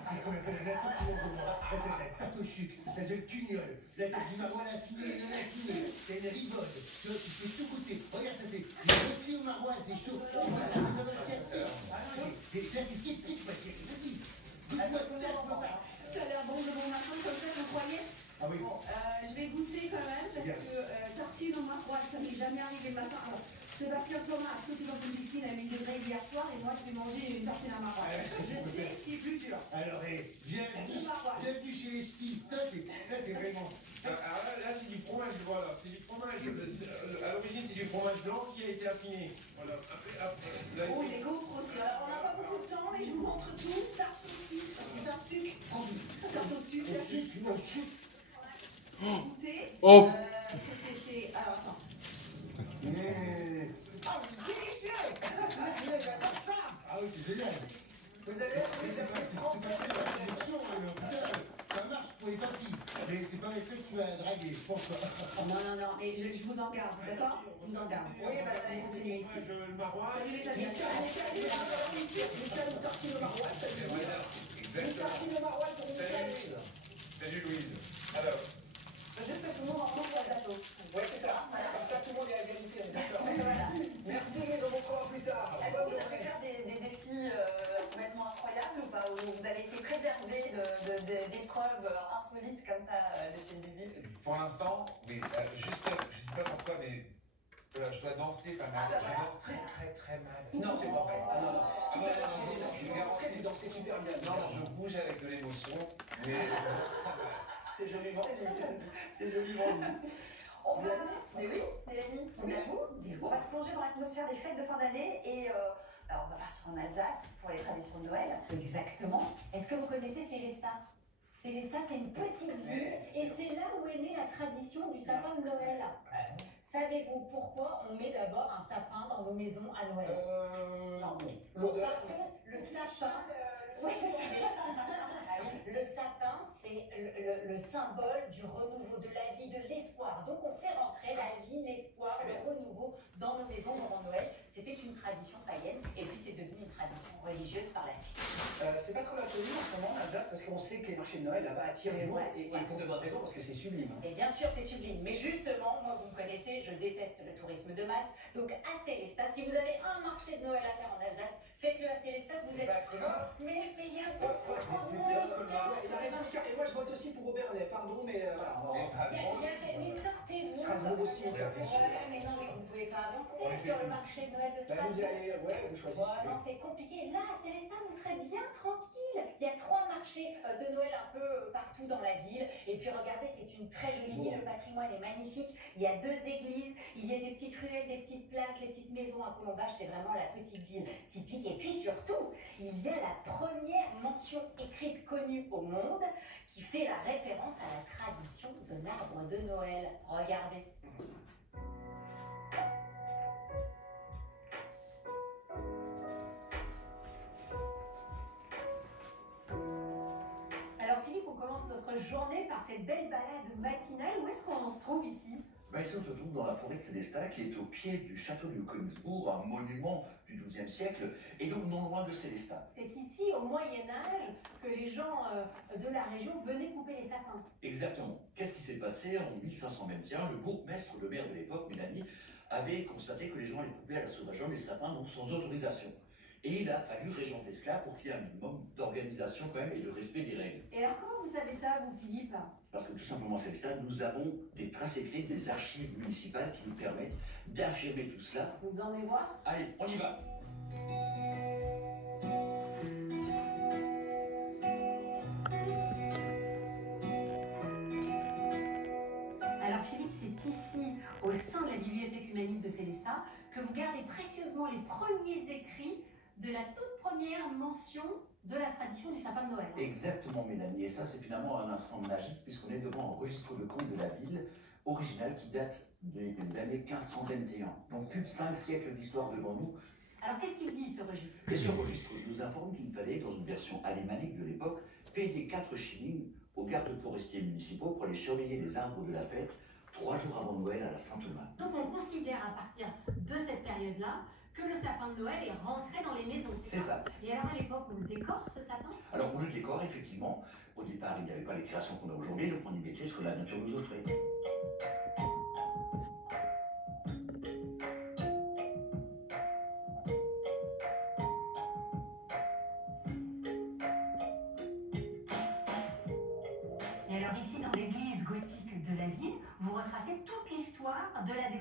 Qu'est-ce qu'on appelle un assortiment de moi? La tête aux sucre, ça te tugnole. Là, t'as du maroilles affiné, non affiné. T'as une ribode. Tu vois, tu peux tout goûter. Regarde, ça c'est du rôti au maroilles, c'est chaud. Voilà, ça va le casser. Ah non, c'est typique, ma chérie. Vas-y. Goûte-moi tout ça, je peux pas. Ça a l'air bon de bon matin, comme ça, vous croyez? Ah oui. Bon, je vais goûter quand même, parce que tartine au maroilles, ça m'est jamais arrivé le matin. Alors, Sébastien Thomas a sauté dans une piscine à 1000 degrés hier soir, et moi, je vais manger une tartine à maroilles. Je sais ce qui est plus dur. Alors, bienvenue chez les ch'tis. Ça, c'est vraiment... Alors là c'est du fromage, voilà. C'est du fromage. À l'origine, c'est du fromage blanc qui a été affiné. Voilà. Après, là, Oh, les gaufres aussi. Alors, on n'a pas beaucoup de temps, mais je vous montre tout. Tarte au sucre, tarte au sucre, tarte au sucre, la sucre. Goûter. Oh. C'est... Alors, attends. Ah, j'adore ça. Ah oui, c'est génial. Vous avez ça marche pour les papilles, mais c'est pas avec ça que tu vas draguer, je pense pas. Non, mais je vous en garde, d'accord? Je vous en garde. Oui, on continue ici. Le maroilles. Salut les amis. Une tartine au maroilles, salut. Une tartine au maroilles pour Michel. Salut Louise. Alors. Juste que tout le monde en mange sur le plateau. Ouais, c'est ça. Comme ça, tout le monde est à égalité. D'accord. Merci, mais on vous revoit plus tard. Est-ce que vous avez fait des défis complètement incroyables ou pas? Où vous avez été préservé d'épreuves insolites comme ça depuis le début? Pour l'instant, mais juste, je sais pas pourquoi, mais je dois danser pas mal. Je danse très mal. Non, c'est pas vrai. Non. Tout à l'heure, je vous garantis, tu dansais super bien. Non, je bouge avec de l'émotion, mais je danse très mal. C'est joli vendu. C'est joli vendu. On va... Mais oui, Mélanie, c'est à vous. On va se plonger dans l'atmosphère des fêtes de fin d'année et on va partir en Alsace pour les traditions de Noël. Exactement. Est-ce que vous connaissez Célestat? Célestat, c'est une petite ville et c'est là où est née la tradition du sapin de Noël. Savez-vous pourquoi on met d'abord un sapin dans nos maisons à Noël? Non. Parce que le sapin... Le sapin, c'est le symbole du renouveau, de la vie, de l'espoir. Donc on fait rentrer la vie, l'espoir, le renouveau dans nos maisons durant Noël. C'était une tradition païenne et puis c'est devenu une tradition religieuse par la suite. C'est pas trop la folie en ce moment en Alsace parce qu'on sait que les marchés de Noël là-bas attirent les gens et pour de bonnes raisons parce que c'est sublime. Et bien sûr c'est sublime, mais justement, moi vous me connaissez, je déteste le tourisme de masse. Donc à Célestat, si vous avez un marché de Noël à faire en Alsace, faites-le à Célestat, vous êtes... Mais il y a beaucoup de monde. Il a raison, Mika, et moi je vote aussi pour Aubernais, pardon, mais voilà. Mais sortez-vous. Strasbourg aussi, c'est sûr. Mais non, mais vous pouvez pas avancer sur le marché de Noël de Strasbourg. Vous y allez, vous choisissez. Non, c'est compliqué. Là, à Célestat, vous serez bien tranquille. Il y a 3 marchés de Noël un peu partout dans la ville. Et puis regardez, c'est une très jolie ville, le patrimoine est magnifique. Il y a 2 églises, il y a des petites ruelles, des petites places, les petites maisons à Colombage, c'est vraiment la petite ville typique. Et puis surtout, il y a la première mention écrite connue au monde qui fait la référence à la tradition de l'arbre de Noël. Regardez. Alors Philippe, on commence notre journée par cette belle balade matinale. Où est-ce qu'on se trouve ici? Ici, on se trouve dans la forêt de Célestat, qui est au pied du château de Königsbourg, un monument du XIIe siècle, et donc non loin de Célestat. C'est ici, au Moyen-Âge, que les gens de la région venaient couper les sapins. Exactement. Qu'est-ce qui s'est passé en 1521? Le bourgmestre, le maire de l'époque, Mélanie, avait constaté que les gens allaient couper à la sauvageonne les sapins, donc sans autorisation. Et il a fallu régenter cela pour qu'il y ait un minimum d'organisation quand même et de respect des règles. Et alors comment vous savez ça, vous, Philippe? Parce que tout simplement, à Célestat, nous avons des traces écrites, des archives municipales qui nous permettent d'affirmer tout cela. Vous en allez voir? Allez, on y va. Alors Philippe, c'est ici, au sein de la bibliothèque humaniste de Célestat, que vous gardez précieusement les premiers écrits de la toute première mention de la tradition du sapin de Noël. Exactement, Mélanie. Et ça, c'est finalement un instant magique, puisqu'on est devant un registre de compte de la ville original qui date de l'année 1521. Donc plus de 5 siècles d'histoire devant nous. Alors qu'est-ce qu'il dit, ce registre? Et ce registre nous informe qu'il fallait, dans une version alémanique de l'époque, payer 4 shillings aux gardes forestiers municipaux pour aller surveiller les arbres de la fête 3 jours avant Noël à la Saint-Thomas. Donc on considère à partir de cette période-là que le sapin de Noël est rentré dans les maisons. C'est ça. Et alors à l'époque, on le décore ce sapin? Alors on le décore effectivement. Au départ, il n'y avait pas les créations qu'on a aujourd'hui, donc on y mettait ce que la nature nous offrait. Et alors ici, dans l'église gothique de la ville, vous retracez toute l'histoire de la décoration.